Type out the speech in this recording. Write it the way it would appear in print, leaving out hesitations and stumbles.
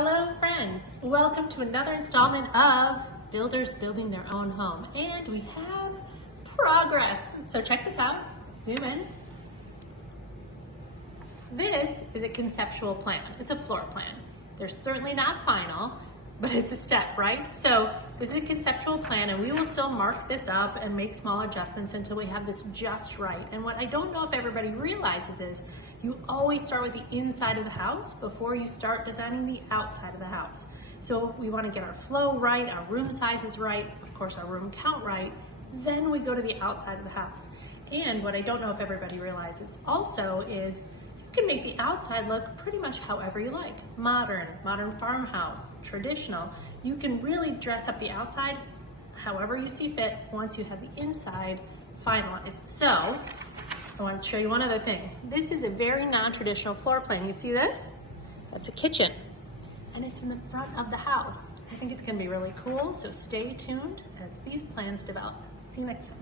Hello friends, welcome to another installment of Builders Building Their Own Home, and we have progress. So check this out, zoom in. This is a conceptual plan, it's a floor plan. They're certainly not final, but it's a step, right? So this is a conceptual plan and we will still mark this up and make small adjustments until we have this just right. And what I don't know if everybody realizes is you always start with the inside of the house before you start designing the outside of the house. So we want to get our flow right, our room sizes right, of course our room count right, then we go to the outside of the house. And what I don't know if everybody realizes also is you can make the outside look pretty much however you like. Modern farmhouse, traditional. You can really dress up the outside however you see fit once you have the inside finalized. So I want to show you one other thing. This is a very non-traditional floor plan. You see this? That's a kitchen. And it's in the front of the house. I think it's going to be really cool, so stay tuned as these plans develop. See you next time.